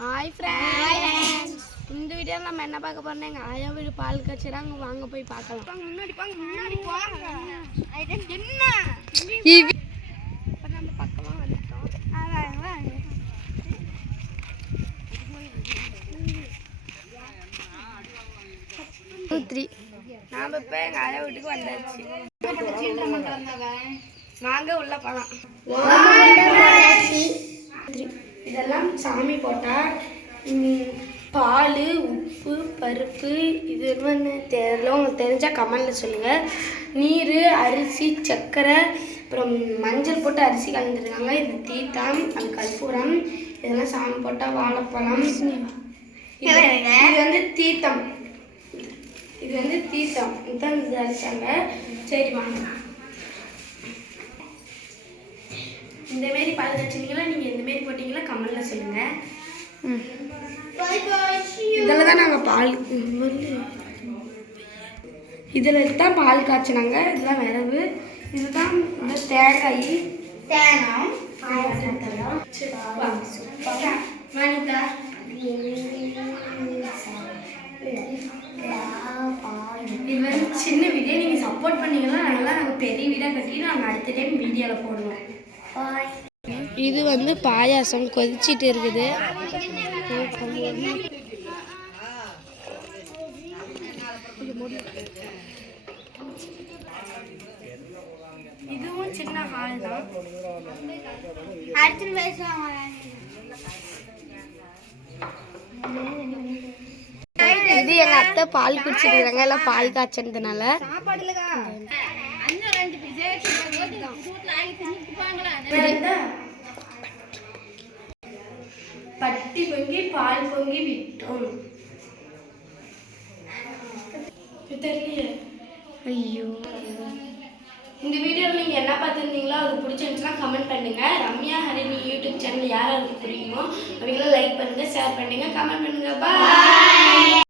Hi friends, இந்த வீடியோவில் நம்ம என்ன பார்க்க போறோம்னா எங்கள் ஆயா வீடு பால் காய்ச்சிறாங்க. வாங்க போய் பார்க்கலாம். முன்னாடி என்ன நம்ம பக்கமாக வந்துட்டோம். நாம் இப்போ எங்கள் ஆயா வீட்டுக்கு வந்தாச்சு. வாங்க உள்ள போகலாம். இதெல்லாம் சாமி போட்டால் பால், உப்பு, பருப்பு, இது வந்து தெரியல. உங்களுக்கு தெரிஞ்சால் கமெண்டில் சொல்லுங்கள். நீர், அரிசி, சர்க்கரை, அப்புறம் மஞ்சள் போட்டு அரிசி கலந்துருக்காங்க. இது தீர்த்தம், அது கற்பூரம். இதெல்லாம் சாமி போட்டால் வாழைப்பழம். இது வந்து தீர்த்தம், இது வந்து தீர்த்தம் இதுதான் இது அரிசாங்க. சரி வாங்க. இந்தமாரி பால் காய்ச்சிங்களா, நீங்கள் எந்தமாரி போட்டிங்களா கமெண்டில் சொல்லுங்கள். இதில் தான் நாங்கள் பால் இதில் தான் பால் காய்ச்சினாங்க. இதெல்லாம் விரவு, இதுதான் இந்த தேங்காய். இது வந்து சின்ன வீடியோ, நீங்கள் சப்போர்ட் பண்ணீங்கன்னா நல்லா நாங்கள் பெரிய வீடாக கட்டி நாங்கள் அடுத்த டைம் வீடியோவில் போடுவோம். இது வந்து பாயாசம் கொதிச்சிட்டு இருக்குது. இதுவும் சின்ன ஹால் தான். இது எங்க அத்தை பால் குடிச்சிட்டு இருக்காங்க, எல்லாம் பால் காய்ச்சதுனால. பட்டி பொங்கி பால் பொங்கி விட்டோம். ஐயோ, இந்த வீடியோவில் நீங்கள் என்ன பார்த்துருந்தீங்களோ அது பிடிச்சிருந்துச்சுன்னா கமெண்ட் பண்ணுங்கள். ரம்யா ஹரிணி யூடியூப் சேனல் யாராருக்கு பிடிக்குமோ அவங்களும் லைக் பண்ணுங்கள், ஷேர் பண்ணுங்கள், கமெண்ட் பண்ணுங்கள். பாய்.